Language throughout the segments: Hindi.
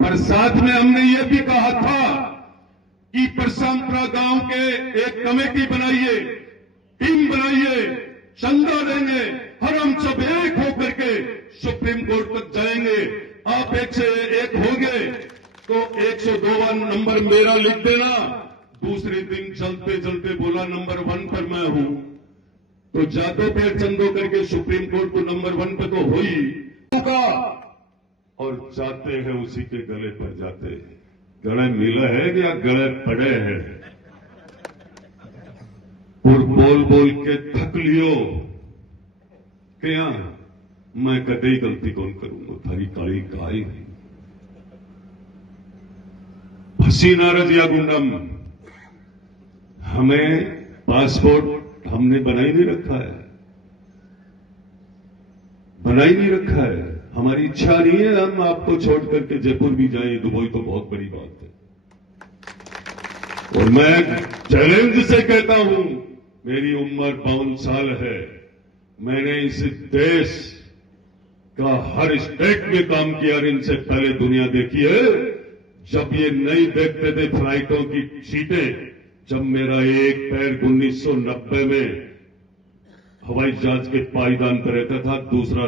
पर साथ में हमने ये भी कहा था कि परसामपुरा गांव के एक कमेटी बनाइए, टीम बनाइए, चंदा देंगे और हम सब एक होकर के सुप्रीम कोर्ट तक जाएंगे। आप एक से एक होंगे तो 102वां नंबर मेरा लिख देना। दूसरे दिन चलते चलते बोला नंबर 1 पर मैं हूं, तो जादो पे चंदो करके सुप्रीम कोर्ट को नंबर 1 पे तो हो ही होगा। और जाते हैं उसी के गले पर जाते हैं। गले मिले है या गले पड़े हैं? और बोल बोल के थक लियो क्या? मैं कदे गलती कौन करूंगा? थारी काली काई हसी नारज या गुंडम। हमें पासपोर्ट हमने बना ही नहीं रखा है, बना ही नहीं रखा है। हमारी इच्छा नहीं है हम आपको छोड़ करके जयपुर भी जाएं, दुबई तो बहुत बड़ी बात है। और मैं चैलेंज से कहता हूं, मेरी उम्र 52 साल है, मैंने इस देश का हर स्टेट में काम किया और इनसे पहले दुनिया देखी है। जब ये नहीं देखते थे फ्लाइटों की सीटें, जब मेरा एक पैर 1990 में हवाई जहाज के पायदान पर रहता था, दूसरा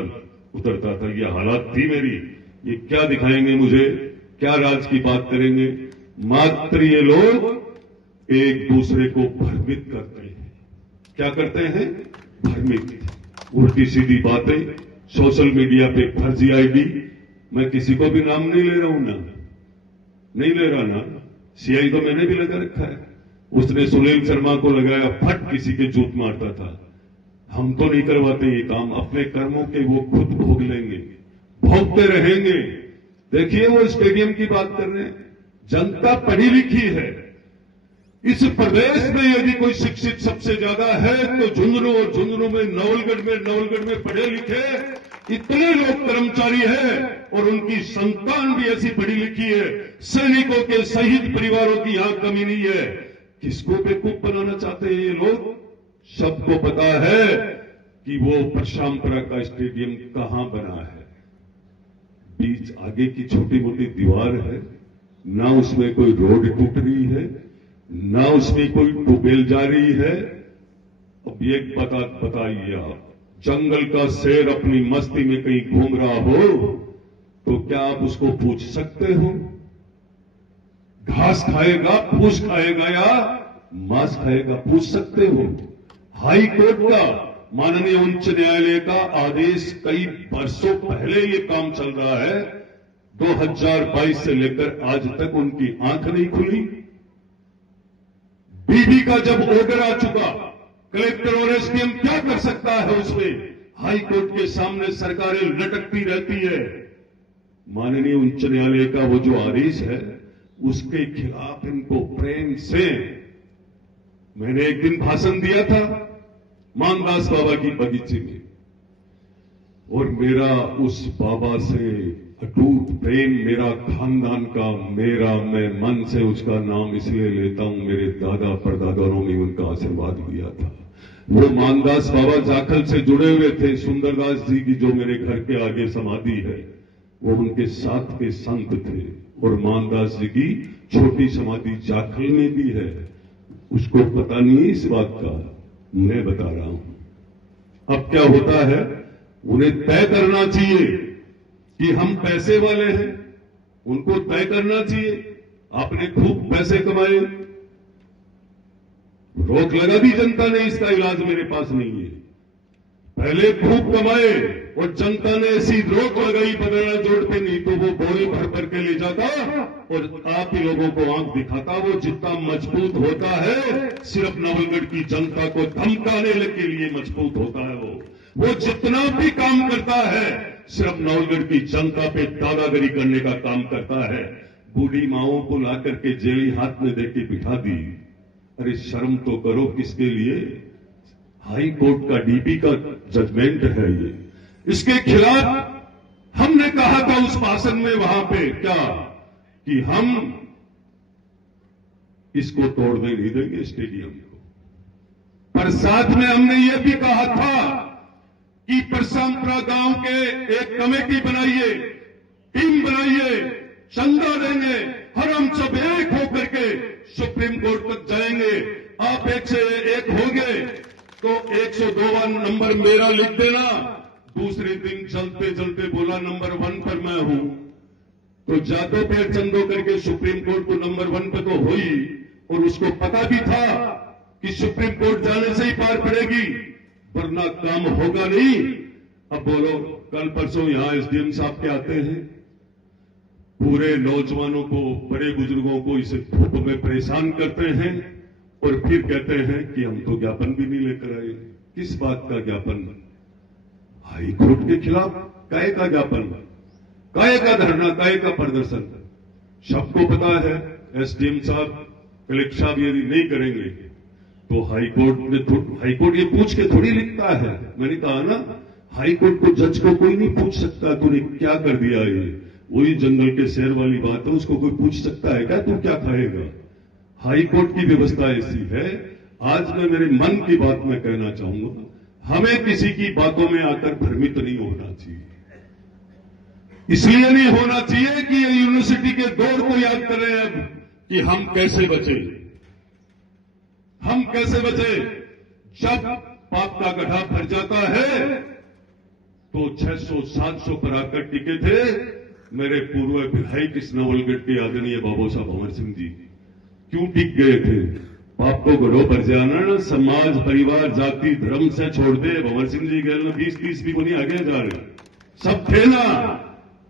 उतरता था, ये हालात थी मेरी। ये क्या दिखाएंगे मुझे? क्या राज की बात करेंगे? मात्र ये लोग एक दूसरे को भ्रमित करते हैं। क्या करते हैं? भ्रमित, उल्टी सीधी बातें, सोशल मीडिया पे फर्जी आईडी। मैं किसी को भी नाम नहीं ले रहा हूं ना, नहीं ले रहा ना। सीआई तो मैंने भी लगा रखा है, उसने सुनील शर्मा को लगाया, फट किसी के जूत मारता था। हम तो नहीं करवाते ये काम, अपने कर्मों के वो खुद भोग लेंगे, भोगते रहेंगे। देखिए वो स्टेडियम की बात कर रहे हैं, जनता पढ़ी लिखी है। इस प्रदेश में यदि कोई शिक्षित सबसे ज्यादा है तो झुंझुनू, और झुंझुनू में नवलगढ़ में पढ़े लिखे इतने लोग कर्मचारी हैं और उनकी संतान भी ऐसी पढ़ी लिखी है। सैनिकों के शहीद परिवारों की यहां कमी नहीं है। किसको बेवकूफ बनाना चाहते हैं ये लोग? सबको पता है कि वो परसामपुरा का स्टेडियम कहां बना है। बीच आगे की छोटी मोटी दीवार है, ना उसमें कोई रोड टूट रही है, ना उसमें कोई ट्यूबवेल जा रही है। अब ये बताइए आप, जंगल का शेर अपनी मस्ती में कहीं घूम रहा हो तो क्या आप उसको पूछ सकते हो? घास खाएगा, फूस खाएगा या मांस खाएगा, पूछ सकते हो? हाई कोर्ट का, माननीय उच्च न्यायालय का आदेश, कई वर्षों पहले ये काम चल रहा है। 2022 से लेकर आज तक उनकी आंख नहीं खुली। बीबी का जब ऑर्डर आ चुका, कलेक्टर और एसडीएम क्या कर सकता है उसमें? हाई कोर्ट के सामने सरकारें लटकती रहती है। माननीय उच्च न्यायालय का वो जो आदेश है उसके खिलाफ इनको प्रेम से, मैंने एक दिन भाषण दिया था मानदास बाबा की बगीचे में, और मेरा उस बाबा से अटूट प्रेम, मेरा खानदान का, मैं मन से उसका नाम इसलिए लेता हूं, मेरे दादा परदादाओं ने उनका आशीर्वाद लिया था। वो मानदास बाबा जाखल से जुड़े हुए थे। सुंदरदास जी की जो मेरे घर के आगे समाधि है वो उनके साथ के संत थे, और मानदास जी की छोटी समाधि जाखल में भी है। उसको पता नहीं है इस बात का, मैं बता रहा हूं। अब क्या होता है, उन्हें तय करना चाहिए कि हम पैसे वाले हैं, उनको तय करना चाहिए। आपने खूब पैसे कमाए, रोक लगा दी जनता ने, इसका इलाज मेरे पास नहीं है। पहले खूब कमाए और जनता ने ऐसी रोक लगाई, बदला जोड़ते नहीं तो वो बोरे भर भर के ले जाता और आप ही लोगों को आंख दिखाता। वो जितना मजबूत होता है सिर्फ नवलगढ़ की जनता को धमकाने के लिए मजबूत होता है। वो जितना भी काम करता है सिर्फ नवलगढ़ की जनता पे दादागिरी करने का काम करता है। बूढ़ी माओं को लाकर के जेली हाथ में देके बिठा दी। अरे शर्म तो करो, किसके लिए? हाई कोर्ट का डीपी का जजमेंट है ये। इसके खिलाफ हमने कहा था उस भाषण में वहां पे क्या, कि हम इसको तोड़ने नहीं देंगे स्टेडियम को। पर साथ में हमने ये भी कहा था कि परसामपुरा गांव के एक कमेटी बनाइए, टीम बनाइए, चंदा देंगे, हम सब एक होकर के सुप्रीम कोर्ट तक जाएंगे। आप एक से एक होंगे तो 102वां नंबर मेरा लिख देना। दूसरे दिन चलते चलते बोला नंबर 1 पर मैं हूं, तो जादो पैर चंदो करके सुप्रीम कोर्ट को नंबर 1 पे तो हुई, और उसको पता भी था कि सुप्रीम कोर्ट जाने से ही पार पड़ेगी, वरना काम होगा नहीं। अब बोलो, कल परसों यहां एसडीएम साहब के आते हैं, पूरे नौजवानों को, बड़े बुजुर्गों को इसे धूप में परेशान करते हैं, और फिर कहते हैं कि हम तो ज्ञापन भी नहीं लेकर आए। किस बात का ज्ञापन? हाई कोर्ट के खिलाफ काय का ज्ञापन, काय का धरना, काय का प्रदर्शन? सबको पता है एसडीएम साहब, कलेक्टर साहब यदि नहीं करेंगे तो हाईकोर्ट ये पूछ के थोड़ी लिखता है। मैंने कहा ना, हाईकोर्ट को, जज को कोई नहीं पूछ सकता तूने क्या कर दिया। ये वही जंगल के शेर वाली बात है, उसको कोई पूछ सकता है क्या तू क्या खाएगा? हाईकोर्ट की व्यवस्था ऐसी है। आज मैं मेरे मन की बात में कहना चाहूंगा, हमें किसी की बातों में आकर भ्रमित नहीं होना चाहिए। इसलिए नहीं होना चाहिए कि ये यूनिवर्सिटी के दौर को याद करें अब कि हम कैसे बचे, हम कैसे बचे। जब पाप का गड्ढा भर जाता है तो 600-700 पर आकर टिके थे मेरे पूर्व विधायक इस नवलगढ़ के आदरणीय बाबू साहब भंवर सिंह जी। क्यों टिक गए थे? पाप को गढ़ो पर जाना, समाज, परिवार, जाति, धर्म से छोड़ दे। भंवर सिंह जी गए 20-30 भी को नहीं आगे जा रहे, सब थे ना,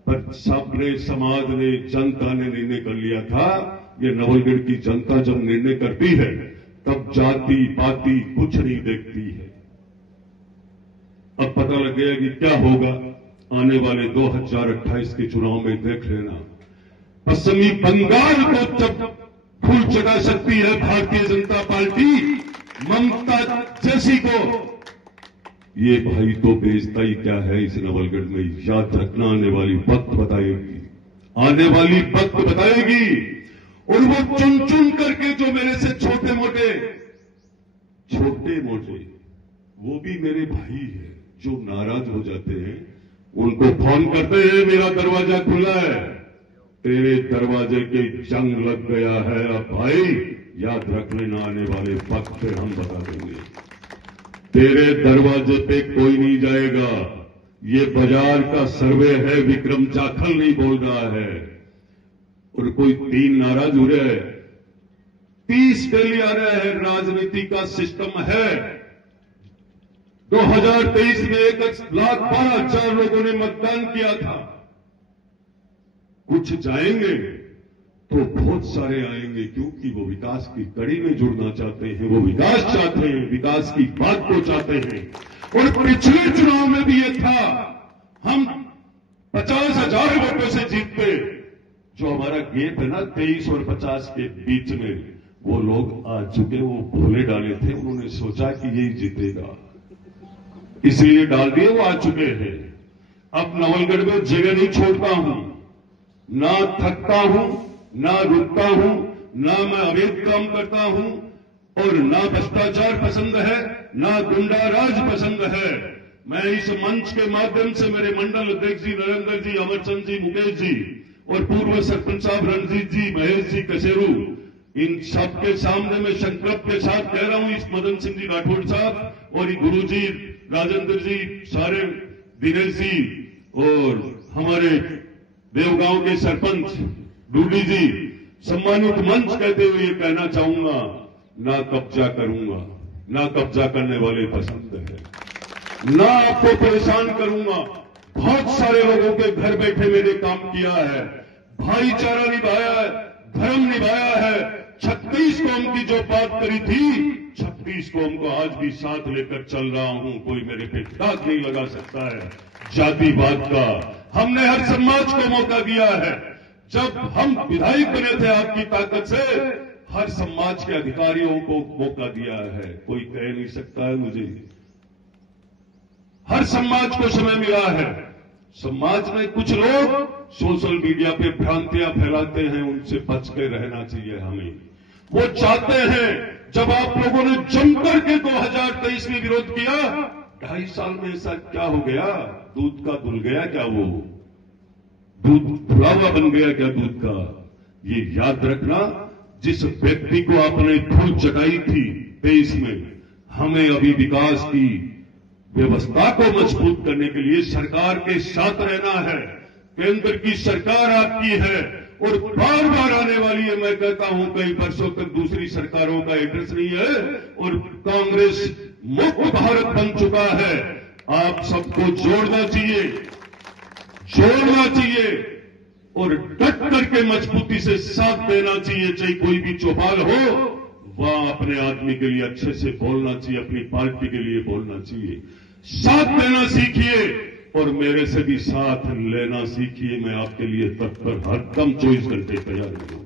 पर सबने, समाज ने, जनता ने निर्णय कर लिया था। ये नवलगढ़ की जनता जब निर्णय करती है तब जाति पाति कुछ नहीं देखती है। अब पता लग गया कि क्या होगा आने वाले 2028 के चुनाव में, देख लेना। पश्चिमी बंगाल को जब फूल चढ़ा सकती है भारतीय जनता पार्टी, ममता जैसी को, ये भाई तो बेइज्जती ही क्या है इस नवलगढ़ में, याद रखना। आने वाली वक्त बताएगी, आने वाली वक्त बताएगी। और वो चुन चुन करके जो मेरे से छोटे मोटे वो भी मेरे भाई है, जो नाराज हो जाते हैं उनको फोन करते हैं मेरा दरवाजा खुला है, तेरे दरवाजे के जंग लग गया है। अब भाई याद रख लेना, आने वाले वक्त पे हम बता देंगे, तेरे दरवाजे पे कोई नहीं जाएगा। ये बाजार का सर्वे है, विक्रम जाखल नहीं बोल रहा है। और कोई 3 नाराज हो रहा है, 30 डेली आ रहा है। राजनीति का सिस्टम है। 2023 में 1,12,000 लोगों ने मतदान किया था। कुछ जाएंगे तो बहुत सारे आएंगे, क्योंकि वो विकास की कड़ी में जुड़ना चाहते हैं, वो विकास चाहते हैं, विकास की बात को चाहते हैं। और पिछले चुनाव में भी ये था, हम 50,000 वोटों से जीतते। जो हमारा गेप है ना 23 और 50 के बीच में, वो लोग आ चुके, वो भोले डाले थे, उन्होंने सोचा कि यही जीतेगा, इसलिए डाल दिए, वो आ चुके हैं। अब नवलगढ़ में जगह नहीं छोड़ता हूं, ना थकता हूं, ना रुकता हूं, ना मैं अवैध काम करता हूं, और ना भ्रष्टाचार पसंद है, ना गुंडाराज पसंद है। मैं इस मंच के माध्यम से मेरे मंडल अध्यक्ष जी नरेंद्र जी, अमरचंद जी, मुकेश जी और पूर्व सरपंच साहब रणजीत जी, महेश जी कसेरू, इन सबके सामने मैं संकल्प के साथ कह रहा हूं, इस मदन सिंह जी राठौड़ साहब और गुरु जी राजेंद्र जी, सारे दिनेश जी और हमारे देवगांव के सरपंच डूडी जी, सम्मानित मंच कहते हुए ये कहना चाहूंगा, ना कब्जा करूंगा, ना कब्जा करने वाले पसंद है, ना आपको परेशान करूंगा। बहुत सारे लोगों के घर बैठे मैंने काम किया है, भाईचारा निभाया है, धर्म निभाया है। 36 कौम की जो बात करी थी, 36 कौम को आज भी साथ लेकर चल रहा हूं। कोई मेरे पे दाग नहीं लगा सकता है जातिवाद का। हमने हर समाज को मौका दिया है। जब हम विधायक बने थे आपकी ताकत से, हर समाज के अधिकारियों को मौका दिया है। कोई कह नहीं सकता है मुझे, हर समाज को समय मिला है। समाज में कुछ लोग सोशल मीडिया पे भ्रांतियां फैलाते हैं, उनसे बच के रहना चाहिए हमें। वो चाहते हैं, जब आप लोगों ने जमकर के 2023 में विरोध किया, 2.5 साल में ऐसा क्या हो गया? दूध का धुल गया क्या? वो दूध फुलावा बन गया क्या दूध का? ये याद रखना, जिस व्यक्ति को आपने धूल चटाई थी 23 में, हमें अभी विकास की व्यवस्था को मजबूत करने के लिए सरकार के साथ रहना है। केंद्र की सरकार आपकी है और बार बार आने वाली है। मैं कहता हूं कई वर्षों तक दूसरी सरकारों का एड्रेस नहीं है और कांग्रेस मुक्त भारत बन चुका है। आप सबको जोड़ना चाहिए और डट करके मजबूती से साथ देना चाहिए। चाहे कोई भी चौपाल हो, वह अपने आदमी के लिए अच्छे से बोलना चाहिए, अपनी पार्टी के लिए बोलना चाहिए। साथ देना सीखिए और मेरे से भी साथ लेना सीखिए। मैं आपके लिए तत्पर हरदम 24 घंटे तैयार हूं।